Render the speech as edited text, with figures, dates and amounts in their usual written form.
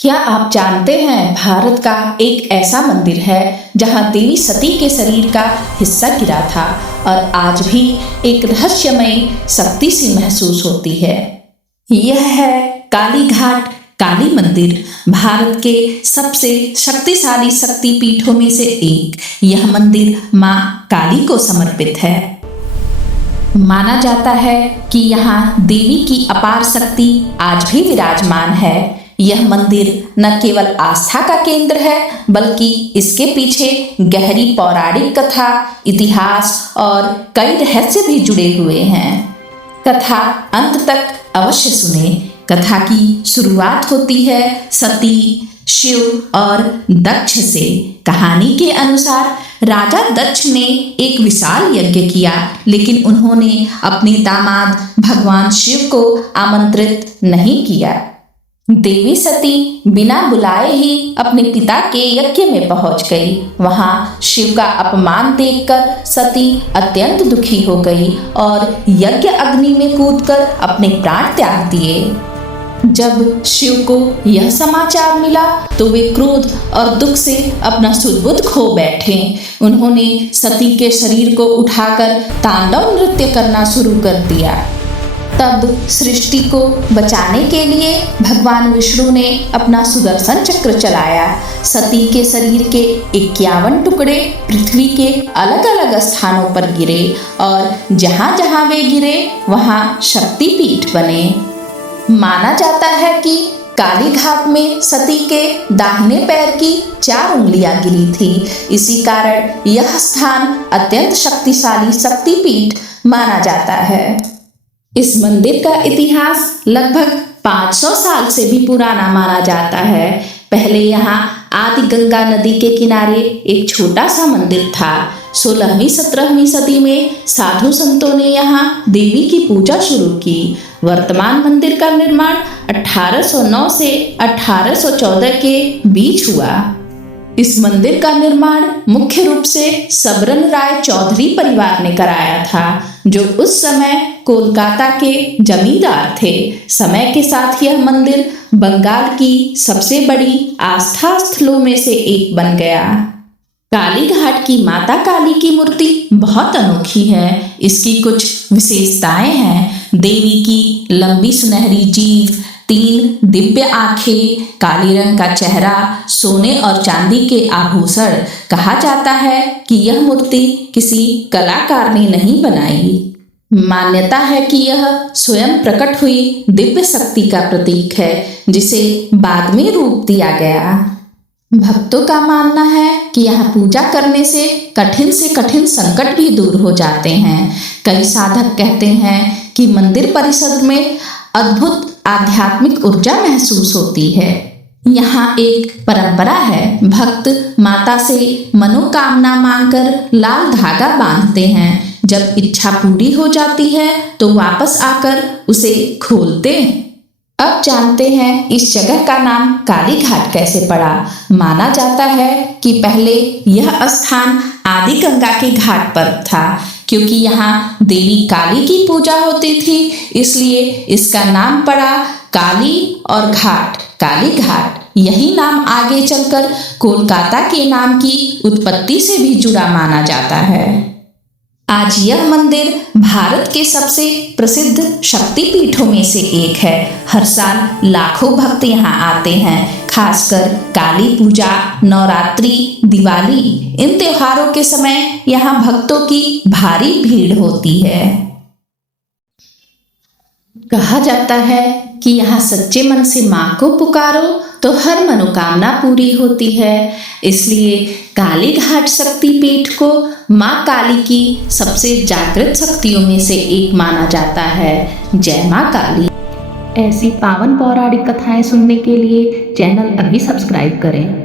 क्या आप जानते हैं भारत का एक ऐसा मंदिर है जहां देवी सती के शरीर का हिस्सा गिरा था और आज भी एक रहस्यमय शक्ति सी महसूस होती है। यह है काली घाट काली मंदिर, भारत के सबसे शक्तिशाली शक्ति पीठों में से एक। यह मंदिर मां काली को समर्पित है। माना जाता है कि यहाँ देवी की अपार शक्ति आज भी विराजमान है। यह मंदिर न केवल आस्था का केंद्र है, बल्कि इसके पीछे गहरी पौराणिक कथा, इतिहास और कई रहस्य भी जुड़े हुए हैं। कथा अंत तक अवश्य सुने। कथा की शुरुआत होती है सती, शिव और दक्ष से। कहानी के अनुसार राजा दक्ष ने एक विशाल यज्ञ किया, लेकिन उन्होंने अपने दामाद भगवान शिव को आमंत्रित नहीं किया। देवी सती बिना बुलाए ही अपने पिता के यज्ञ में पहुंच गई। वहां शिव का अपमान देखकर सती अत्यंत दुखी हो गई और यज्ञ अग्नि में कूदकर अपने प्राण त्याग दिए। जब शिव को यह समाचार मिला तो वे क्रोध और दुख से अपना सुध-बुध खो बैठे। उन्होंने सती के शरीर को उठाकर तांडव नृत्य करना शुरू कर दिया। तब सृष्टि को बचाने के लिए भगवान विष्णु ने अपना सुदर्शन चक्र चलाया। सती के शरीर के 51 टुकड़े पृथ्वी के अलग अलग स्थानों पर गिरे और जहां जहां वे गिरे वहां शक्तिपीठ बने। माना जाता है कि काली घाट में सती के दाहिने पैर की 4 उंगलियां गिरी थी। इसी कारण यह स्थान अत्यंत शक्तिशाली शक्तिपीठ माना जाता है। इस मंदिर का इतिहास लगभग 500 साल से भी पुराना माना जाता है। पहले यहाँ आदि गंगा नदी के किनारे एक छोटा सा मंदिर था। 16वीं-17वीं सदी में साधु संतों ने यहाँ देवी की पूजा शुरू की। वर्तमान मंदिर का निर्माण 1809 से 1814 के बीच हुआ। इस मंदिर का निर्माण मुख्य रूप से सबरन राय चौधरी परिवार ने कराया था, जो उस समय कोलकाता के जमींदार थे। समय के साथ यह मंदिर बंगाल की सबसे बड़ी आस्था स्थलों में से एक बन गया। काली घाट की माता काली की मूर्ति बहुत अनोखी है। इसकी कुछ विशेषताएं हैं। देवी की लंबी सुनहरी जीभ, 3 दिव्य आंखें, काले रंग का चेहरा, सोने और चांदी के आभूषण। कहा जाता है कि यह मूर्ति किसी कलाकार ने नहीं बनाई। मान्यता है कि यह स्वयं प्रकट हुई दिव्य शक्ति का प्रतीक है, जिसे बाद में रूप दिया गया। भक्तों का मानना है कि यहाँ पूजा करने से कठिन संकट भी दूर हो जाते हैं। कई साधक कहते हैं कि मंदिर परिसर में अद्भुत आध्यात्मिक ऊर्जा महसूस होती है। यहाँ एक परंपरा है, भक्त माता से मनोकामना मांगकर लाल धागा बांधते हैं। जब इच्छा पूरी हो जाती है तो वापस आकर उसे खोलते हैं। अब जानते हैं इस जगह का नाम काली घाट कैसे पड़ा। माना जाता है कि पहले यह स्थान आदि गंगा के घाट पर था। क्योंकि यहाँ देवी काली की पूजा होती थी, इसलिए इसका नाम पड़ा काली और घाट, काली घाट। यही नाम आगे चलकर कोलकाता के नाम की उत्पत्ति से भी जुड़ा माना जाता है। आज यह मंदिर भारत के सबसे प्रसिद्ध शक्तिपीठों में से एक है। हर साल लाखों भक्त यहाँ आते हैं, खासकर काली पूजा, नवरात्रि, दिवाली। इन त्योहारों के समय यहाँ भक्तों की भारी भीड़ होती है। कहा जाता है कि यहाँ सच्चे मन से माँ को पुकारो तो हर मनोकामना पूरी होती है। इसलिए काली घाट शक्तिपीठ को माँ काली की सबसे जागृत शक्तियों में से एक माना जाता है। जय माँ काली। ऐसी पावन पौराणिक कथाएं सुनने के लिए चैनल अभी सब्सक्राइब करें।